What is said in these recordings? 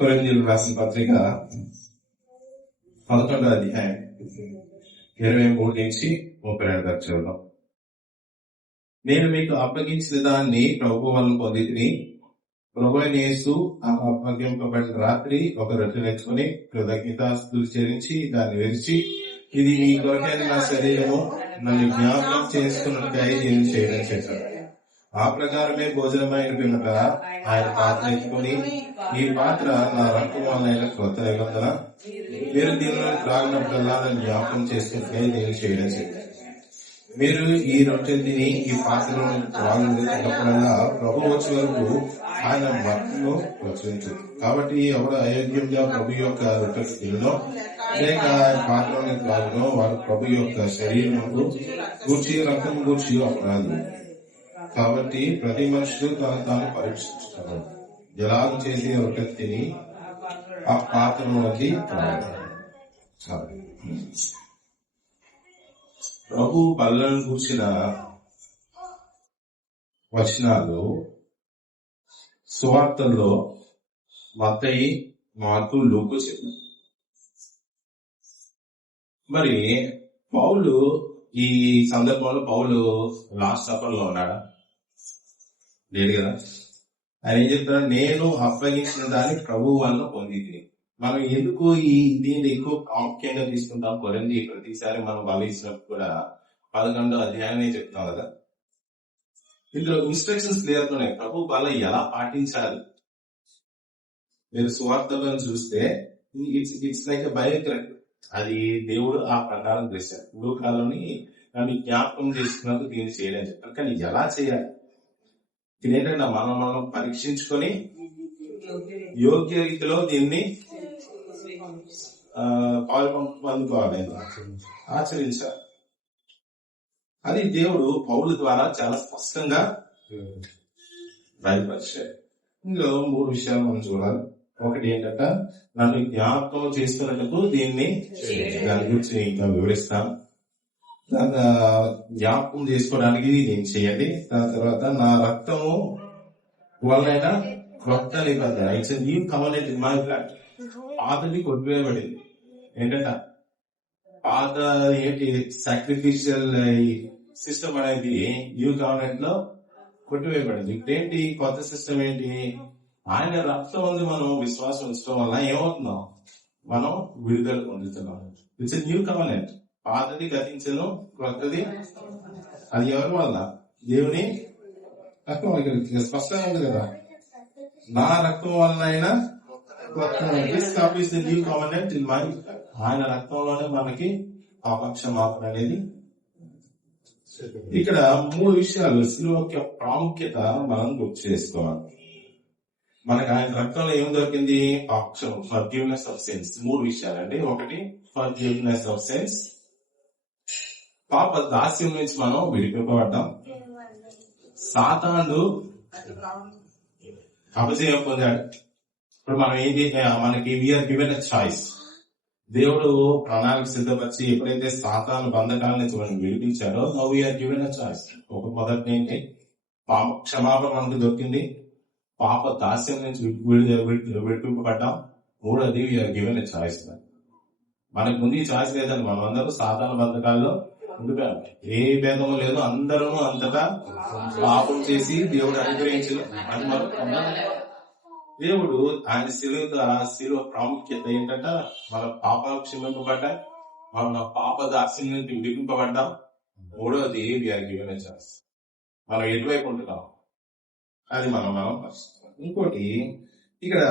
కొరింథీయులకు రాసిన పత్రిక 11వ అధ్యాయం 23 నుంచి 32 దాకా చూద్దాం. నేను మీకు అప్పగించిన దాన్ని ప్రభు వలన పొందితిని. ప్రభువైన యేసు అప్పగింపబడిన రాత్రి ఒక రొట్టె తెచ్చుకొని కృతజ్ఞతాస్తుతులు చెల్లించి దాన్ని విరిచి, ఇది మీ కొరకైన నా శరీరము, నన్ను జ్ఞాపకం చేసుకున్నట్టుగా దీన్ని చేయడం చేశాడు. ఆ ప్రకారమే భోజనమైన పిమ్మట ఆయన పాత్ర ఎత్తుకొని, ఈ పాత్ర నా రక్తం వలన కొత్త నిబంధన, మీరు దీనిలో త్రాగినప్పుడల్లా నన్ను జ్ఞాపకం చేసుకుంటే దీన్ని చేయడం చేశాడు. మీరు ఈ రొట్టె తిని ఈ పాత్రలో త్రాగినప్పుడల్లా ప్రభు వచ్చే వరకు ఆయన మరణను ప్రచురించదు. కాబట్టి ఎవడు అయోగ్యంగా ప్రభు యొక్క రొట్టె తినో లేక పాత్రలోని త్రాగునో వాడు ప్రభు యొక్క శరీరముకు గూర్చి రక్తం గూర్చి అపరాధి. కాబట్టి ప్రతి మనుషులు తాను పరీక్షించుతారు. జలాలు చేసి రొట్టె తిని ఆ పాత్రలోకి త్రాగుతారు. ప్రభు బల్లను కూర్చిన వచనాలు సువార్తల్లో మత్తయి, మార్కు, లూకు చెప్పారు. మరి పౌలు ఈ సందర్భంలో పౌలు లాస్ట్ సఫర్ లో ఉన్నాడా? లేదు కదా. ఆయన ఏం చెప్తాడు? నేను అప్పగించిన దాన్ని ప్రభు వల్ల పొందింది. మనం ఎందుకు దీన్ని ఎక్కువ ప్రాముఖ్యంగా తీసుకుంటాం? కొరింథీ ప్రతిసారి మనం బల ఇచ్చినప్పుడు కూడా 11వ అధ్యాయమే చెప్తాం కదా. ఇందులో ఇన్స్ట్రక్షన్స్ క్లియర్ ఉన్నాయి. ప్రభు బల ఎలా పాటించాలి. మీరు సువార్తలో చూస్తే ఇట్స్ లైక్ బయోగ్రఫీ. అది దేవుడు ఆ ప్రకారం చేశారు. లోకాలని దాన్ని జ్ఞాపకం చేసుకున్నట్టు దీన్ని చేయడం చెప్పారు. కానీ ఎలా చేయాలి? ఇదేంటంటే మనం పరీక్షించుకొని యోగ్య రీతిలో దీన్ని పొందుకోవాలి, ఆచరించాలి. అది దేవుడు పౌలు ద్వారా చాలా స్పష్టంగా బయలుపరిచాడు. ఇందులో 3 విషయాలు మనం చూడాలి. ఒకటి ఏంటంటే నన్ను జ్ఞాపకం చేసుకున్నట్టు దీన్ని దాని గురించి ఇంకా వివరిస్తాను. జ్ఞాపకం చేసుకోవడానికి నేను చేయండి. దాని తర్వాత నా రక్తము వలన క్రొత్త నిబంధన, it's new covenant in my blood. పాతది కొట్టివేయబడింది. ఏంటంట పాత ఏంటి సాక్రిఫిషియల్ సిస్టమ్ అనేది న్యూ కవెనెంట్ లో కొట్టివేయబడింది. ఇప్పుడేంటి కొత్త సిస్టమ్ ఏంటి? ఆయన రక్తం ఉంది. మనం విశ్వాసం ఉంచడం వల్ల ఏమవుతున్నాం? మనం విడుదల పొందుతున్నాం. It's new covenant. పాతది గతించను, కొత్తది. అది ఎవరి వల్ల? దేవుని రక్తం. స్పష్టంగా ఉంది కదా. నా రక్తం వల్ల అయినా న్యూ కవెనెంట్ ఇన్ మై. ఆయన రక్తంలోనే మనకి పాపక్షమాపణ అనేది. ఇక్కడ 3 విషయాలు శిలువ యొక్క ప్రాముఖ్యత మనం గుర్తు చేసుకోవాలి. మనకు ఆయన రక్తంలో ఏం దొరికింది? పాపక్షం, ఫర్గివ్నెస్ ఆఫ్ సిన్స్. 3 విషయాలండి. ఒకటి ఫర్గివ్నెస్ ఆఫ్ సిన్స్. పాప దాస్యం నుంచి మనం విడిపింపబడ్డాం. సాతాను అపజయం పొందాడు. ఇప్పుడు మనం ఏంటి? మనకి వీఆర్ గివెన్ ఎ చాయిస్. దేవుడు ప్రణాళిక సిద్ధపరిచి ఎప్పుడైతే సాతాను బంధకాల నుంచి మనం విడిపించాడో now we are given a choice. మొదటి ఏంటి? పాప క్షమాపణ మనకు దొరికింది. పాప దాస్యం నుంచి విడిపింపబడ్డాం. 3వది వీఆర్ గివెన్ ఎ చాయిస్. మనకు ముందు ఈ చాయిస్ లేదండి. మనం అందరూ సాతాను బంధకాల్లో ఉండిపోయాం. ఏ భేదము లేదు. అందరూ అంతటా పాపం చేసి దేవుడు అనుగ్రహించదు. అది దేవుడు ఆయన శిలువ ప్రాముఖ్యత ఏంటంటే మన పాపాలు క్షమింపబడ్డాయి. మనం పాప దాస్యం నుంచి విడిపింపబడ్డాం. 3వది వీఆర్ గివెన్ ఎ చాయిస్. మనం ఎటువైపు ఉంటున్నాం అది మనం ఇంకోటి ఇక్కడ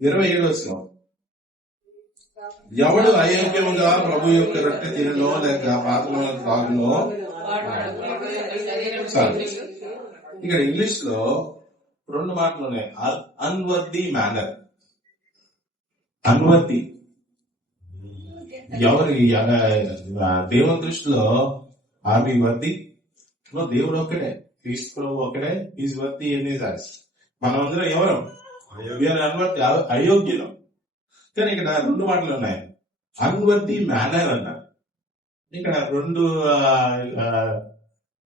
27వ శ్లోకం, ఎవడు అయోగ్యంగా ప్రభు యొక్క రొట్టె తినలో లేక పాత్రలో త్రాగునో. ఇక్కడ ఇంగ్లీష్ లో 2 మాటలు ఉన్నాయి. Unworthy manner. అన్వర్ది ఎవరి దేవుని దృష్టిలో ఆమె వర్ది. దేవుడు ఒక్కడే, క్రీస్తు ప్రభు ఒక్కడే. ఈజ్ వర్ది ఎన్ని సార్స్. మనం అందరం ఎవరం? అన్వర్ది, అయోగ్యులం. కానీ ఇక్కడ 2 మాటలు ఉన్నాయి. అన్వర్ది మేనర్ అన్నారు. ఇక్కడ 2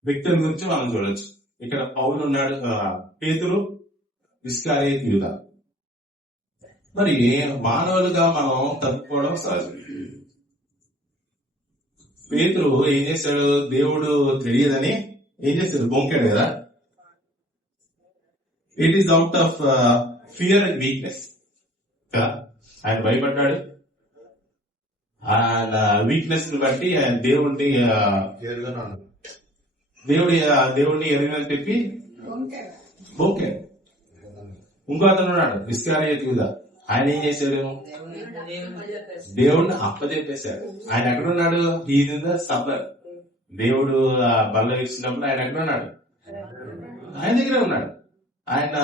వ్యక్తుల గురించి మనం చూడొచ్చు. ఇక్కడ పౌలు ఉన్నాడు, పేతురు, ఇస్కారియోతు యూదా. మరి మానవులుగా మనం తప్పుకోవడం సహజం. పేతురు ఏం చేశాడు? దేవుడు తెలియదని ఏం చేశాడు? బొంకాడు కదా. It is out of fear and weakness కదా. ఆయన భయపడ్డాడు. ఆయన వీక్నెస్ ని బట్టి ఆయన దేవుడిని ఎరగని చెప్పి బొంకాడు. ఇంకో అతను ఉన్నాడు ఇస్కారియోతు యూదా. ఆయన ఏం చేశాడు? దేవుడిని అప్పచెప్పేశాడు. ఆయన ఎక్కడున్నాడు? Is in the suffer. దేవుడు బల్ల ఇచ్చినప్పుడు ఆయన ఎక్కడున్నాడు? ఆయన దగ్గరే ఉన్నాడు. ఆయన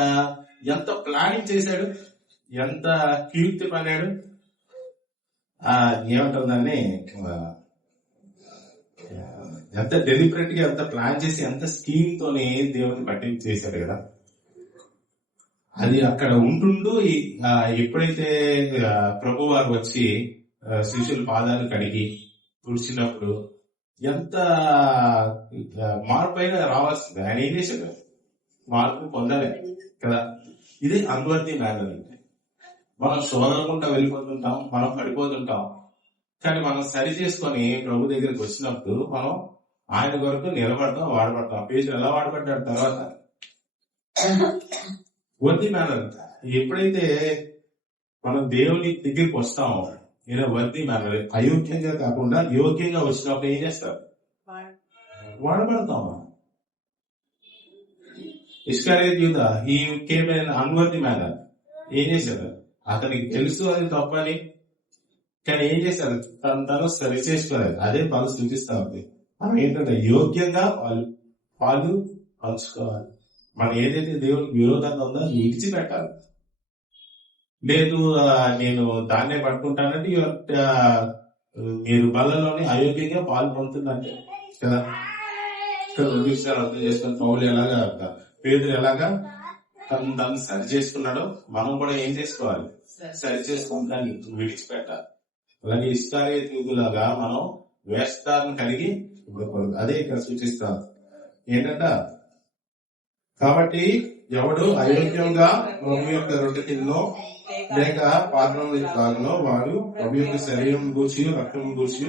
ఎంత ప్లానింగ్ చేశాడు, ఎంత కీర్తి పన్నాడు. ఏమంటుందని ఎంత డెలిబరేట్ గా ఎంత ప్లాన్ చేసి ఎంత స్కీమ్ తోని దేవుడిని పట్టి చేశాడు కదా. అది అక్కడ ఉంటుండు. ఎప్పుడైతే ప్రభు వారు వచ్చి శిష్యుల పాదాలు కడిగి తుడిచినప్పుడు ఎంత మార్పు అయినా రావాల్సింది. ఆయన ఏం చేశాడు? మార్పు పొందాలి కదా. ఇది అన్వర్తి మ్యానర్. అంటే మనం శోధనకుంటా వెళ్ళిపోతుంటాం, మనం పడిపోతుంటాం. కానీ మనం సరి చేసుకొని ప్రభు దగ్గరికి వచ్చినప్పుడు మనం ఆయన కొరకు నిలబడతాం, వాడబడతాం. పేరు ఎలా వాడబడ్డాడు తర్వాత వర్ది మేనర్. ఎప్పుడైతే మనం దేవుని దగ్గరికి వస్తామో ఈయన వర్ది మేనర్, అయోగ్యంగా కాకుండా యోగ్యంగా వచ్చినప్పుడు ఏం చేస్తారు? వాడబడతాం. ఇస్కారియోతు యూదా ఈ కేమ్ ఇన్ అన్వర్ది మేనర్. ఏం చేశారు? అతనికి తెలుసు అది తప్పని, కానీ ఏం చేశారు? తను సరి చేసుకోలేదు. అదే వాళ్ళు సూచిస్తా ఉంది. మనం ఏంటంటే యోగ్యంగా వాళ్ళు పంచుకోవాలి. మనం ఏదైతే దేవునికి విరోధంగా ఉందో విడిచిపెట్టాలి. లేదు నేను దాన్నే పట్టుకుంటానంటే మీరు బలలోని అయోగ్యంగా పాలు పొందుతుందంటే కదా. ఇక్కడ 2 విషయాలు అర్థం చేసుకుని పౌలు ఎలాగా పేదలు ఎలాగా తను సరి చేసుకున్నాడో మనం కూడా ఏం చేసుకోవాలి? సరి చేసుకుని దాన్ని విడిచిపెట్టాలి. అలాగే ఇస్కారియోతు యూదులాగా మనం వేషధారణ కలిగి అదే ఇక్కడ సూచిస్తాను ఏంటంట. కాబట్టి ఎవడు అయోగ్యంగా ప్రభు యొక్క రొట్టె తిన్నో లేక పాత్రం తాగునో వాడు ప్రభు యొక్క శరీరం గూర్చి రక్తం గూర్చి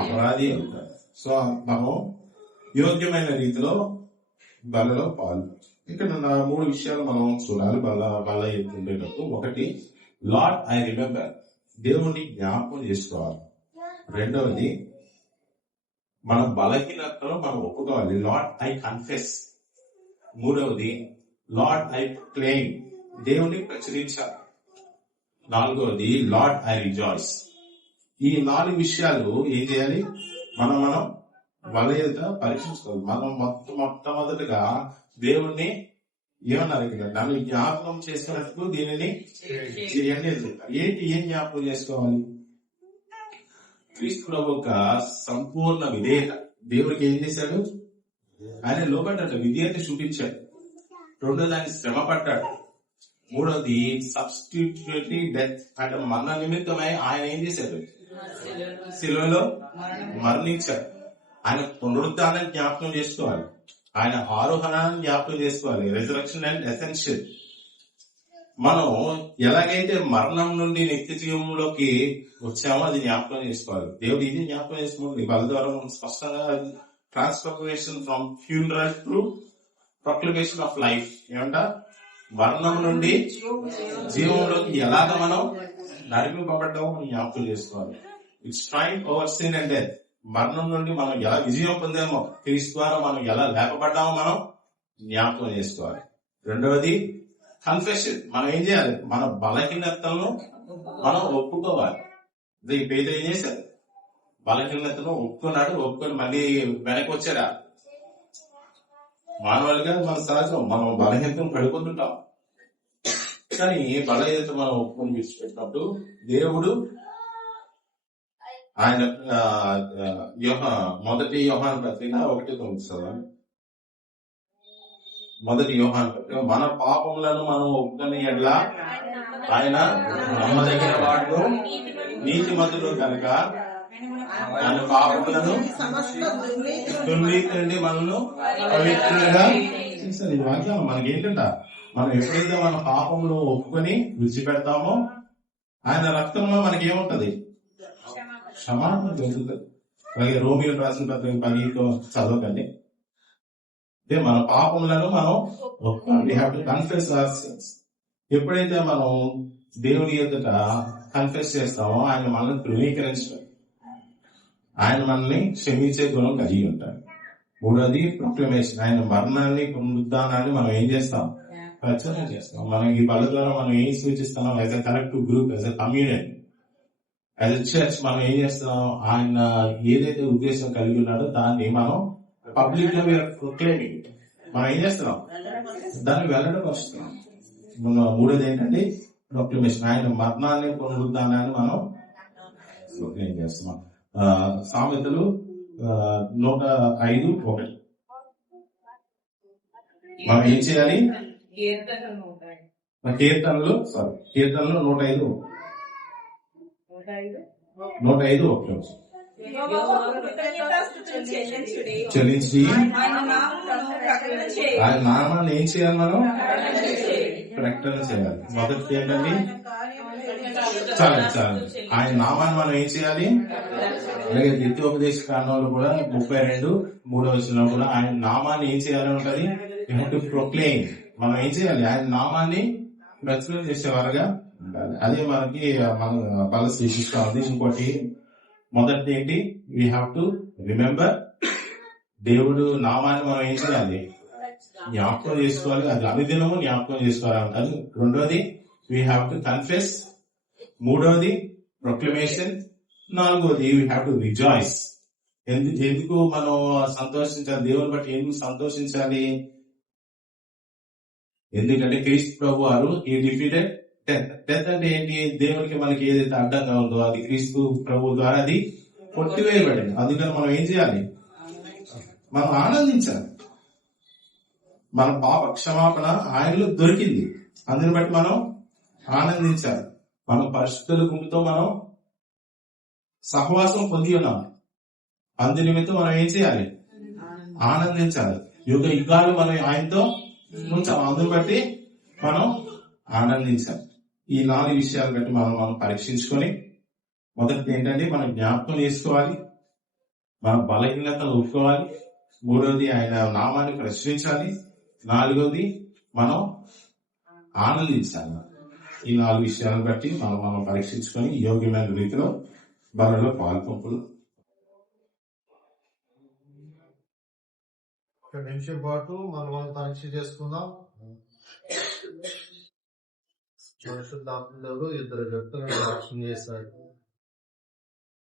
అపరాధి అవుతాడు. సో మనం యోగ్యమైన రీతిలో బలలో పాలు. ఇక్కడ 3 విషయాలు మనం చూడాలి బల ఎత్తుండేటప్పుడు. ఒకటి, లార్డ్ ఐ రిమెంబర్, దేవుణ్ణి జ్ఞాపకం చేసుకోవాలి. రెండవది, మన బలహీనతలో మనం ఒప్పుకోవాలి, లార్డ్ ఐ కన్ఫెస్. మూడవది, లార్డ్ ఐ క్లెయిమ్, దేవుణ్ణి ప్రచురించాలి. నాలుగవది, లార్డ్ ఐ రిజాయిస్. ఈ 4 విషయాలు ఏం చేయాలి? మనం బలహీనత పరీక్షించుకోవాలి. మనం మొట్టమొదటిగా దేవుణ్ణి ఏమన్నారు ఇక్కడ? నన్ను జ్ఞాపకం చేసుకున్నట్టు దీనిని చేయండి. ఏం జ్ఞాపకం చేసుకోవాలి? క్రీస్తు ప్రభు యొక్క సంపూర్ణ విధేయత. దేవుడికి ఏం చేశాడు? ఆయన లోబడ్డాడు, విధేయత చూపించాడు. రెండోది, ఆయన శ్రమ పడ్డాడు. మూడోది, సబ్స్టిట్యూటరీ డెత్, అంటే మన నిమిత్తమై ఆయన ఏం చేశాడు? శిలువలో మరణించాడు. ఆయన పునరుద్ధానాన్ని జ్ఞాపకం చేసుకోవాలి. ఆయన ఆరోహణాన్ని జ్ఞాపకం చేసుకోవాలి. Resurrection and essential. మనం ఎలాగైతే మరణం నుండి నిత్య జీవంలోకి వచ్చామో అది జ్ఞాపకం చేసుకోవాలి. దేవుడు ఇది జ్ఞాపకం చేసుకోవాలి. బల ద్వారా మనం స్పష్టంగా transformation from funeral to proclamation of life. ఏమంట? మరణం నుండి జీవంలోకి ఎలాగ మనం నడిపింపబడ్డామో మనం జ్ఞాపకం చేసుకోవాలి. It's trying over sin and death. మరణం నుండి మనం ఎలా విజయం పొందామో, క్రీస్తు ద్వారా మనం ఎలా లేపబడ్డామో మనం జ్ఞాపకం చేసుకోవాలి. రెండవది, కన్ఫెషన్. మనం ఏం చేయాలి? మన బలహీనతలను మనం ఒప్పుకోవాలి. పేదలు ఏం చేశారు? బలహీనతను ఒప్పుకొని మళ్ళీ వెనక్కి వచ్చారా? మానవులుగా మన సహజం, మనం బలహీనతను పడిపోతుంటాం. కానీ బలహీనత మనం ఒప్పుకొని విడిచిపెట్టినప్పుడు దేవుడు ఆయన మొదటి యోహాను పత్రిక 1:9 మొదటి యోహాను పత్రిక, మన పాపములను మనం ఒప్పుకొని ఎట్లా ఆయన నమ్మదగిన వాడు నీతిమంతుడు కనుక ఆయన పాపములను దుర్నీతి నుండి మనల్ని పవిత్రులుగా చేశారు. ఈ వాక్యం మనకి ఏంటంట? మనం ఎప్పుడైతే మన పాపంలో ఒప్పుకొని విడిచిపెడతామో ఆయన రక్తంలో మనకి ఏముంటది? క్షమాపణ దొరుకుతుంది. అలాగే రోమియోలు రాసిన పత్రిక 10 చదవకండి. అంటే మన పాపములను మనం we have to confess our sins. ఎప్పుడైతే మనం దేవుని ఎదుట కన్ఫెస్ చేస్తామో ఆయన మనల్ని ధృవీకరించడం, ఆయన మనల్ని క్షమించే గుణం కలిగి ఉంటాడు. మూడోది ప్రొక్లమేషన్. ఆయన మరణాన్ని పునరుద్ధానాన్ని మనం ఏం చేస్తాం? ప్రచారం చేస్తాం. మనం ఈ బల ద్వారా మనం ఏం సూచిస్తున్నాం? As a collective group, as a community, as a church మనం ఏం చేస్తున్నాం? ఆయన ఏదైతే ఉద్దేశం కలిగి ఉన్నాడో దాన్ని మనం పబ్లిక్ లో ప్రొక్లైమింగ్. మనం ఏం చేస్తున్నాం? దాన్ని వెల్లడం వస్తున్నాం. మూడోది ఏంటంటే ప్రొక్లమేషన్. ఆయన మరణాన్ని పునరుద్ధానాన్ని మనం ప్రొక్లైమ్ చేస్తున్నాం. సామెతలు 105:1 మనం ఏం చేయాలి? కీర్తనలు 105:1 చెల్లించి ఆయన నామాన్ని ఏం చేయాలి? మనం ప్రకటన చేయాలి. మొదటి ఏంటండి? చాలు ఆయన నామాన్ని మనం ఏం చేయాలి? అలాగే ద్వితీయోపదేశ కాండంలో కూడా 32:3 కూడా ఆయన నామాన్ని ఏం చేయాలని ఉంటది? You have to proclaim. మనం ఏం చేయాలి? ఆయన నామాన్ని ప్రచురణ చేసేవారుగా ఉండాలి. అదే మనకి మన బల సూచిస్తా ఉంది. ఇంకోటి మొదటి ఏంటి? We have to remember. దేవుడు నామాన్ని మనం ఏం చేయాలి? జ్ఞాపకం చేసుకోవాలి. అది అనుదినము జ్ఞాపకం చేసుకోవాలంటారు. రెండోది వీ హ్యావ్ టు కన్ఫెస్. మూడోది ప్రొక్లమేషన్. నాలుగోది వీ హ్యావ్ టు రిజాయిస్. ఎందుకు మనం సంతోషించాలి? దేవుని బట్టి ఎందుకు సంతోషించాలి? ఎందుకంటే క్రీస్తు ప్రభు వారు ఈ డిఫీటెడ్ డెత్ అంటే ఏంటి? దేవునికి మనకి ఏదైతే అడ్డంగా ఉందో అది క్రీస్తు ప్రభు ద్వారా అది కొట్టివేయబడింది. అందుకని మనం ఏం చేయాలి? మనం ఆనందించాలి. మన పాప క్షమాపణ ఆయనలో దొరికింది. అందుని బట్టి మనం ఆనందించాలి. మన పరిశుద్ధుల గుంపుతో మనం సహవాసం పొంది ఉన్నాం. అందు నిమిత్తం మనం ఏం చేయాలి? ఆనందించాలి. యుగ యుగాలు మనం ఆయనతో ఉంచాం. అందుని బట్టి మనం ఆనందించాలి. ఈ 4 విషయాలు బట్టి మనం పరీక్షించుకొని, మొదటిది ఏంటంటే మనం జ్ఞాపకం చేసుకోవాలి, మన బలహీనతను ఒప్పుకోవాలి. మూడోది ఆయన నామాన్ని ప్రశ్నించాలి. నాలుగోది మనం ఆనందించాలి. ఈ 4 విషయాలను బట్టి మనం పరీక్షించుకొని యోగ్యమైన రీతిలో బలలో పాల్పంపులు. ఒక నిమిషం పాటు మనం పరీక్ష చేసుకుందాం. పరిశుద్ధాత్మలో 2 వ్యక్తులను రక్షణ చేశారు.